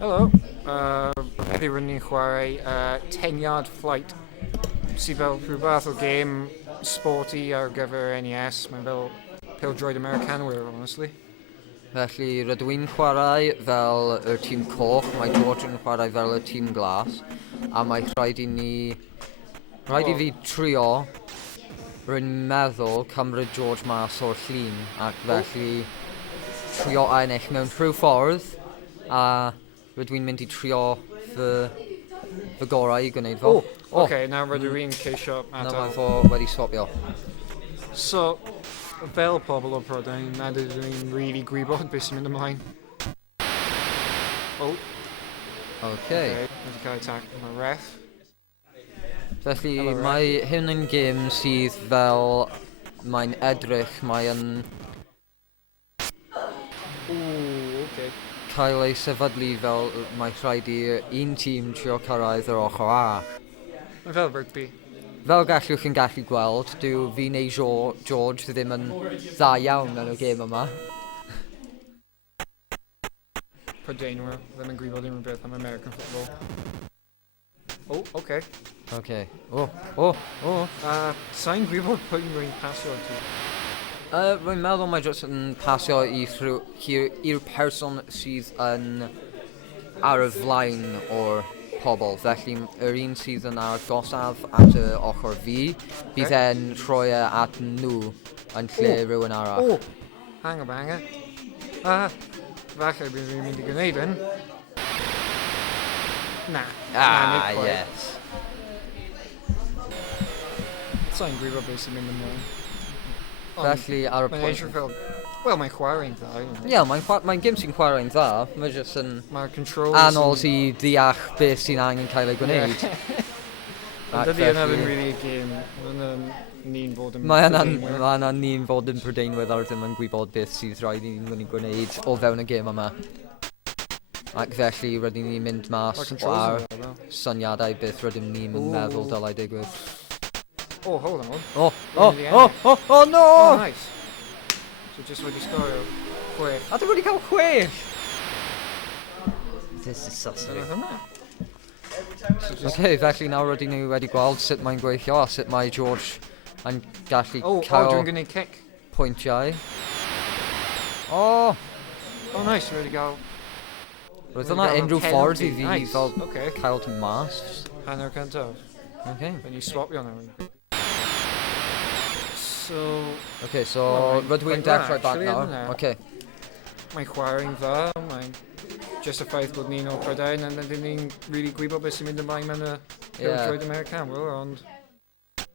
Helo, fi rwy'n ni'n chwarae 10 Yard Flight sydd fel rhywbeth o game sporty ar gyfer NES. Mae'n fel pêl-droed Americanwyr, honestly. Felly rydw i'n chwarae fel y tîm coch, mae George yn chwarae fel y tîm glas, a mae rhaid i fi trio, rwy'n meddwl, cymryd George mas o'r llun, ac felly trio ennill mewn rhyw ffordd, a rydw i'n mynd i trio fy gorau i gwneud fo. Oce, nawr rydw i'n ceisio Na adael. mae fo wedi swapio. So, fel pobl o Prydain, nad ydyn ni'n really gwybod beth sy'n mynd ymlaen. Okay. Wedi cael ei tac am y ref. Felly Hello, Ryan. mae hyn yn gêm sydd fel mae'n edrych, mae'n Oce. cael ei sefydlu fel mae rhaid i un tîm trio cyrraedd yr ochr A. Mae fel rygbi. Fel gallwch chi'n gallu gweld, dyw fi neu George ddim yn dda iawn yn y gêm yma. Prydainwyr ddim yn gwybod unrhyw beth am American football. Oce. Okay. Sa'n gwybod pwy rwy'n pasio ti? Rwy'n meddwl mae jyst yn pasio i'r person sydd yn ar y flaen o'r pobl. Felly yr un sydd yn argosaf at y ochr fi, bydd e'n rhoi at nhw yn lle rhywun arall. Hang a banger. Falle bydd rwy'n mynd i gwneud yn. Na. Nid quite. Yes. Sa'n gwybod beth sy'n mynd ymlaen. Felly ar y Mae'n pwynt... edrych fel... Wel, mae'n chwarae'n dda. Ie, mae'n gym sy'n chwarae'n dda. Mae jyst yn Mae'r controls... anodd i ddeall beth sy'n angen cael ei gwneud. Ond dydy yna ddim really game. Ni'n fod yn... Mae yna ni'n fod yn Prydeinwyr ar ddim yn gwybod beth sydd rhaid i'n mynd i gwneud o fewn y gêm yma. Ac felly rydyn ni'n mynd mas o'r syniadau beth rydyn ni'n meddwl dylai digwydd. Hold on. Oh no! Nice. So just wedi sgorio 6. A dwi wedi cael 6! This is sus. Dyna hynna. Okay, felly nawr rydyn ni wedi gweld sut mae'n gweithio a sut mae George yn gallu Dwi'n cael gwneud kick. pwyntiau. Nice, wedi gael... Roedd yna unrhyw ffordd i fi fel Okay. cael ti mas. Hanner cyntaf. Okay. Then you swapio nawr. So rydw i'n dechrau bat nawr. Okay. Mae'n chwarae'n dda, mae'n just y ffaith bod ni'n o Prydain, and dyn ni'n really gwybod beth sy'n mynd ymlaen mewn y pêl-droed Americanwyr, ond